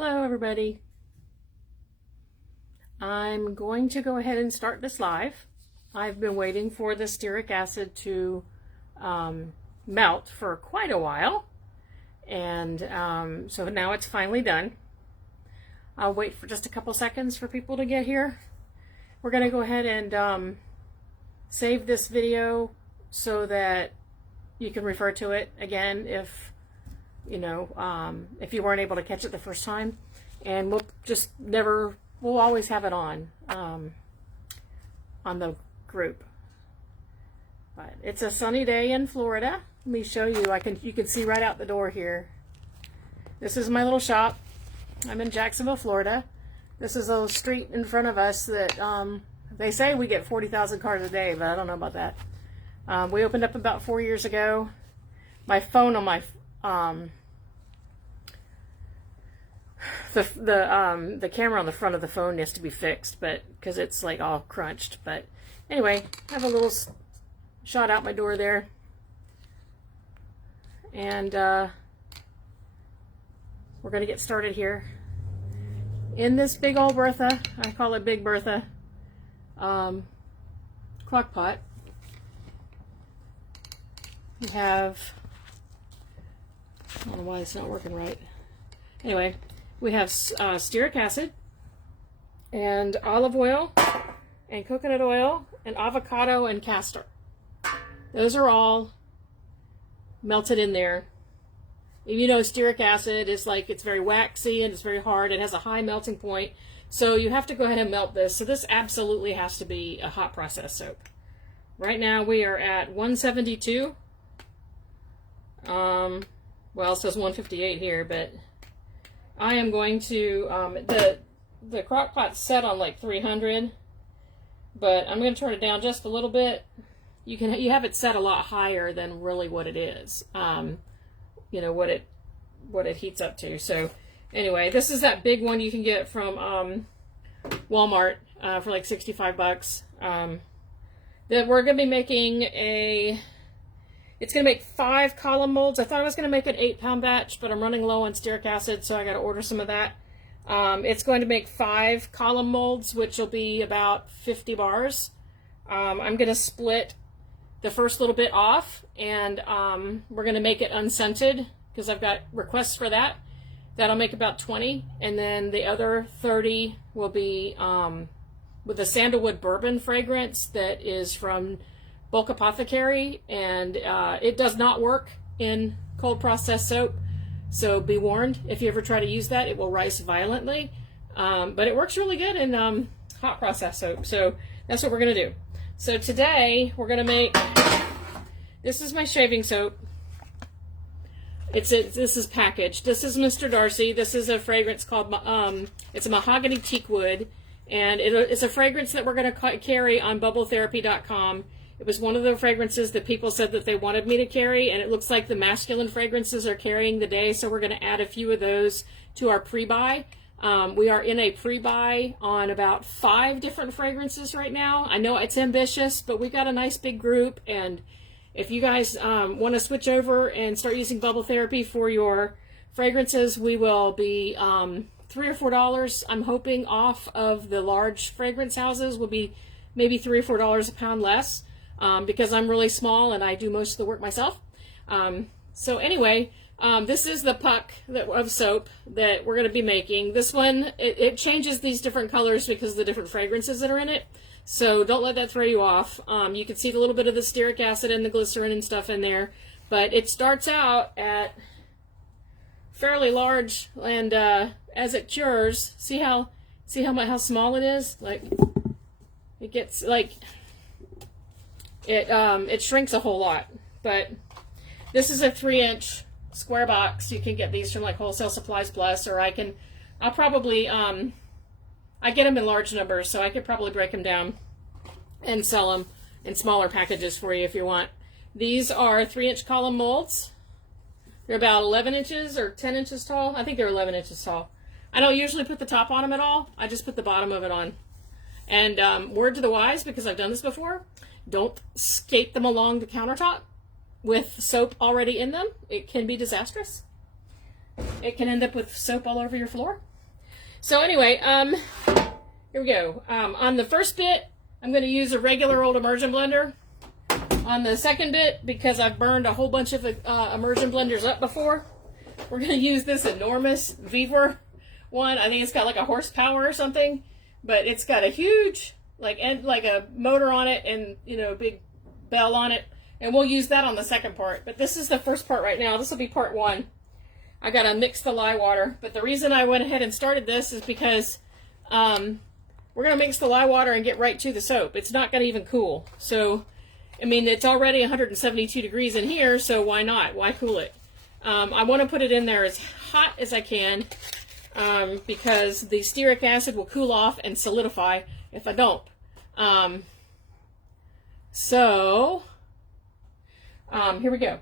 Hello everybody. I'm going to go ahead and start this live. I've been waiting for the stearic acid to melt for quite a while, and so now it's finally done. I'll wait for just a couple seconds for people to get here. We're going to go ahead and save this video so that you can refer to it again if if you weren't able to catch it the first time, and we'll always have it on the group. But it's a sunny day in Florida. Let me show you. You can see right out the door here. This is my little shop. I'm in Jacksonville, Florida. This is a street in front of us that they say we get 40,000 cars a day, but I don't know about that. We opened up about 4 years ago. My phone on my the camera on the front of the phone has to be fixed, but because it's like all crunched. But anyway, I have a little shot out my door there, and we're gonna get started here in this big old Bertha. I call it Big Bertha crock pot. We have, I don't know why it's not working right. Anyway, we have stearic acid and olive oil and coconut oil and avocado and castor. Those are all melted in there. You know, stearic acid is like, it's very waxy and it's very hard. It has a high melting point. So you have to go ahead and melt this. So this absolutely has to be a hot process soap. Right now we are at 172. Well, it says 158 here, but I am going to, the crock pot's set on like 300, but I'm going to turn it down just a little bit. You have it set a lot higher than really what it is, what it heats up to. So anyway, this is that big one you can get from Walmart for like 65 bucks. That we're going to be making it's going to make 5 column molds. I thought I was going to make an 8-pound batch, but I'm running low on stearic acid, so I got to order some of that. It's going to make 5 column molds, which will be about 50 bars. I'm going to split the first little bit off, and we're going to make it unscented because I've got requests for that. That'll make about 20, and then the other 30 will be with a sandalwood bourbon fragrance that is from Bulk Apothecary, and it does not work in cold process soap, so be warned. If you ever try to use that, it will rise violently, but it works really good in hot process soap. So that's what we're going to do. So today we're going to make, this is my shaving soap. This is packaged. This is Mr. Darcy. This is a fragrance called it's a mahogany teak wood, and it's a fragrance that we're going to carry on bubbletherapy.com. It was one of the fragrances that people said that they wanted me to carry, and it looks like the masculine fragrances are carrying the day, so we're going to add a few of those to our pre-buy. We are in a pre-buy on about 5 different fragrances right now. I know it's ambitious, but we got a nice big group, and if you guys want to switch over and start using Bubble Therapy for your fragrances, we will be $3 or $4, I'm hoping, off of the large fragrance houses. Will be maybe $3 or $4 a pound less. Because I'm really small and I do most of the work myself. So anyway, this is the puck of soap that we're going to be making. This one, it changes these different colors because of the different fragrances that are in it. So don't let that throw you off. You can see a little bit of the stearic acid and the glycerin and stuff in there. But it starts out at fairly large, and as it cures, see how small it is? Like, it gets like... It shrinks a whole lot, but this is a 3-inch square box. You can get these from like Wholesale Supplies Plus, or I'll probably, I get them in large numbers, so I could probably break them down and sell them in smaller packages for you if you want. These are 3-inch column molds. They're about 11 inches or 10 inches tall. I think they're 11 inches tall. I don't usually put the top on them at all. I just put the bottom of it on. And word to the wise, because I've done this before, don't skate them along the countertop with soap already in them. It can be disastrous. It can end up with soap all over your floor. So anyway, here we go. On the first bit, I'm going to use a regular old immersion blender. On the second bit, because I've burned a whole bunch of immersion blenders up before, we're going to use this enormous Vevor one. I think it's got like a horsepower or something, but it's got a huge like a motor on it and, you know, big bell on it, and we'll use that on the second part. But this is the first part right now. This will be part one. I got to mix the lye water, but the reason I went ahead and started this is because we're going to mix the lye water and get right to the soap. It's not going to even cool. So, I mean, it's already 172 degrees in here, so why not? Why cool it? I want to put it in there as hot as I can because the stearic acid will cool off and solidify if I don't. Here we go.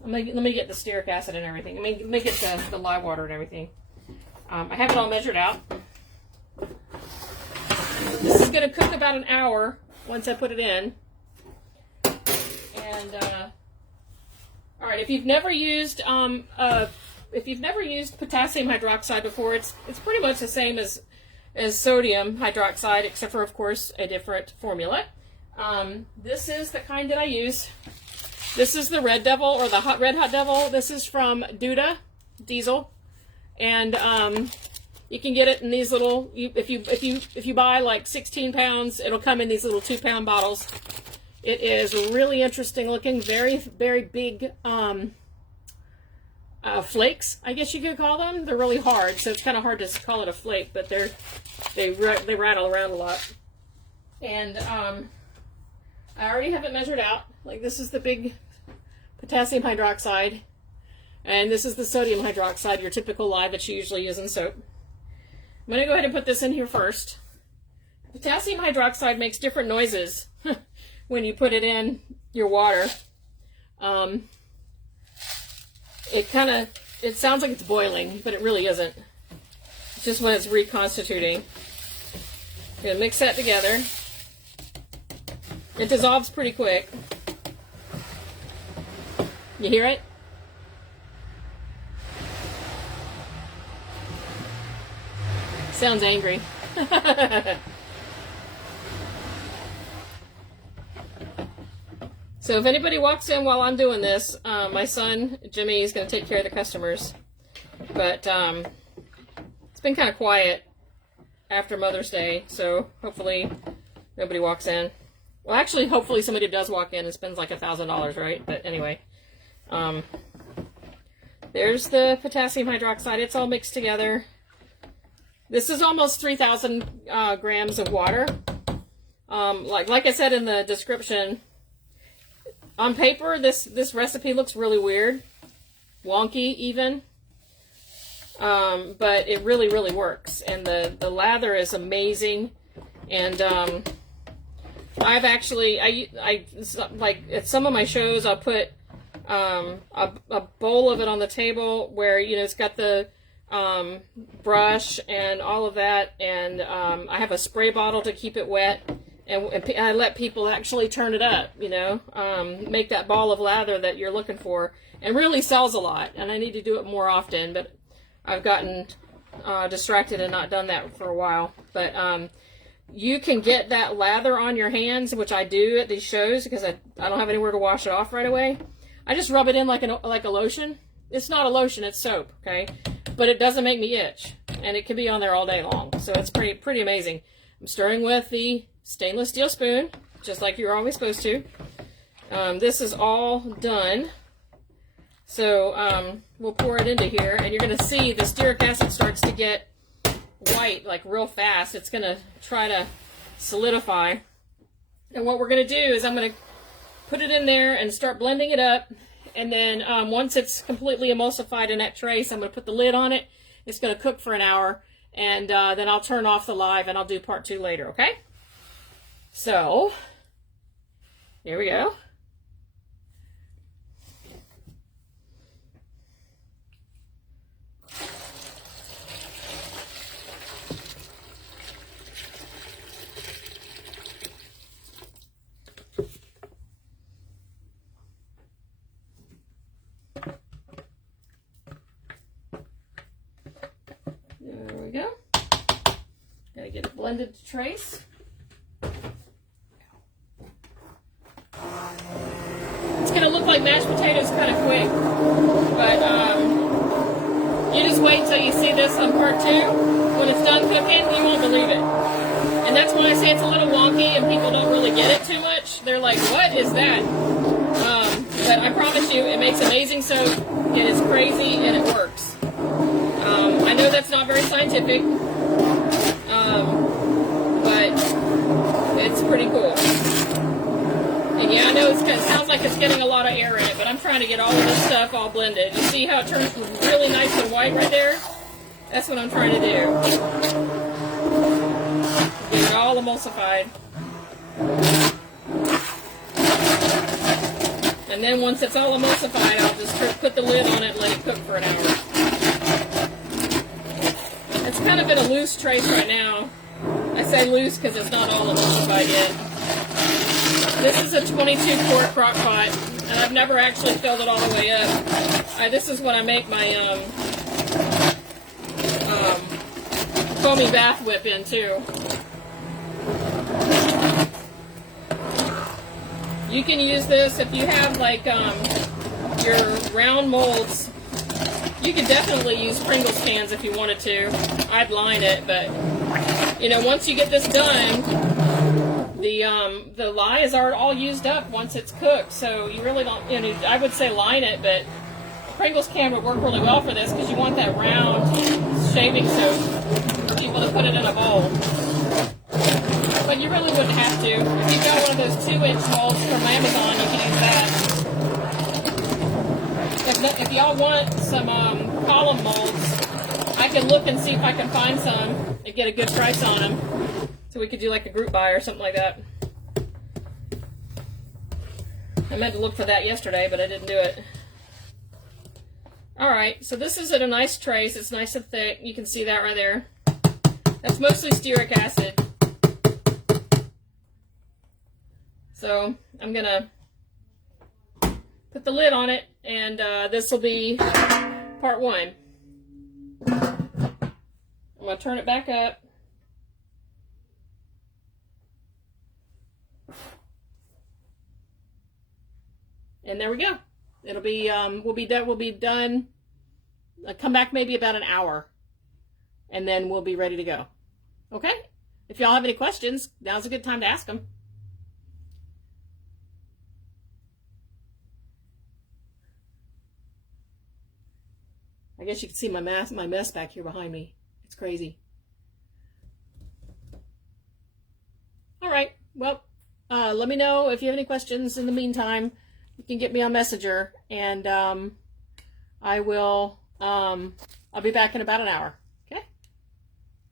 Let me get the stearic acid and everything. Let me get the lye water and everything. I have it all measured out. This is going to cook about an hour once I put it in. And all right, if you've never used potassium hydroxide before, it's pretty much the same as sodium hydroxide, except for, of course, a different formula. This is the kind that I use. This is the Red Devil, or the Red Hot Devil. This is from Duda Diesel, and you can get it in these little. If you buy like 16 pounds, it'll come in these little 2-pound bottles. It is really interesting looking, very, very big flakes, I guess you could call them. They're really hard, so it's kind of hard to call it a flake, but they rattle around a lot. And I already have it measured out. Like, this is the big potassium hydroxide, and this is the sodium hydroxide, your typical lye that you usually use in soap. I'm going to go ahead and put this in here first. Potassium hydroxide makes different noises when you put it in your water. It sounds like it's boiling, but it really isn't. It's just when it's reconstituting. I'm going to mix that together. It dissolves pretty quick. You hear it? Sounds angry. So if anybody walks in while I'm doing this, my son, Jimmy, is going to take care of the customers. But it's been kind of quiet after Mother's Day, so hopefully nobody walks in. Well, actually, hopefully somebody does walk in and spends like $1,000, right? But anyway, there's the potassium hydroxide. It's all mixed together. This is almost 3,000 grams of water. Like I said in the description, on paper, this recipe looks really weird, wonky even, but it really, really works. And the lather is amazing. And I've actually, like at some of my shows, I'll put a bowl of it on the table where, you know, it's got the brush and all of that, and I have a spray bottle to keep it wet, and I let people actually turn it up, you know, make that ball of lather that you're looking for, and really sells a lot, and I need to do it more often, but I've gotten distracted and not done that for a while. But you can get that lather on your hands, which I do at these shows because I don't have anywhere to wash it off right away. I just rub it in like a lotion. It's not a lotion, it's soap, okay? But it doesn't make me itch, and it can be on there all day long. So it's pretty amazing. I'm stirring with the stainless steel spoon, just like you're always supposed to. This is all done. So we'll pour it into here, and you're going to see the stearic acid starts to get white, like real fast. It's going to try to solidify. And what we're going to do is I'm going to put it in there and start blending it up. And then once it's completely emulsified in that trace, I'm going to put the lid on it. It's going to cook for an hour, and then I'll turn off the live, and I'll do part 2 later, okay? So, here we go. There we go. I get it blended to trace. It's going to look like mashed potatoes kind of quick, but you just wait till you see this on part 2. When it's done cooking, you won't believe it. And that's why I say it's a little wonky and people don't really get it too much. They're like, what is that? But I promise you, it makes amazing soap. It is crazy and it works. I know that's not very scientific, but it's pretty cool. And yeah, I know it sounds like it's getting a lot of air in it, but I'm trying to get all of this stuff all blended. You see how it turns really nice and white right there? That's what I'm trying to do. Get it all emulsified. And then once it's all emulsified, I'll just put the lid on it and let it cook for an hour. It's kind of in a loose trace right now. I say loose because it's not all emulsified yet. This is a 22-quart crock pot, and I've never actually filled it all the way up. This is what I make my foamy bath whip in too. You can use this if you have like your round molds. You could definitely use Pringles cans if you wanted to. I'd line it, but you know, once you get this done, the lye is all used up once it's cooked. So you really don't. You know, I would say line it, but a Pringles can would work really well for this because you want that round shaving soap for people to put it in a bowl. But you really wouldn't have to. If you've got one of those 2-inch molds from Amazon, you can use that. If y'all want some column molds, I can look and see if I can find some and get a good price on them. So we could do like a group buy or something like that. I meant to look for that yesterday, but I didn't do it. Alright, so this is at a nice trace. It's nice and thick. You can see that right there. That's mostly stearic acid. So I'm going to put the lid on it, and this will be part 1. I'm going to turn it back up. And there we go. It'll be we'll be done. I'll come back maybe about an hour, and then we'll be ready to go. Okay? If y'all have any questions, now's a good time to ask them. I guess you can see my mess back here behind me. It's crazy. All right. Well, let me know if you have any questions in the meantime. You can get me on Messenger, and I'll be back in about an hour.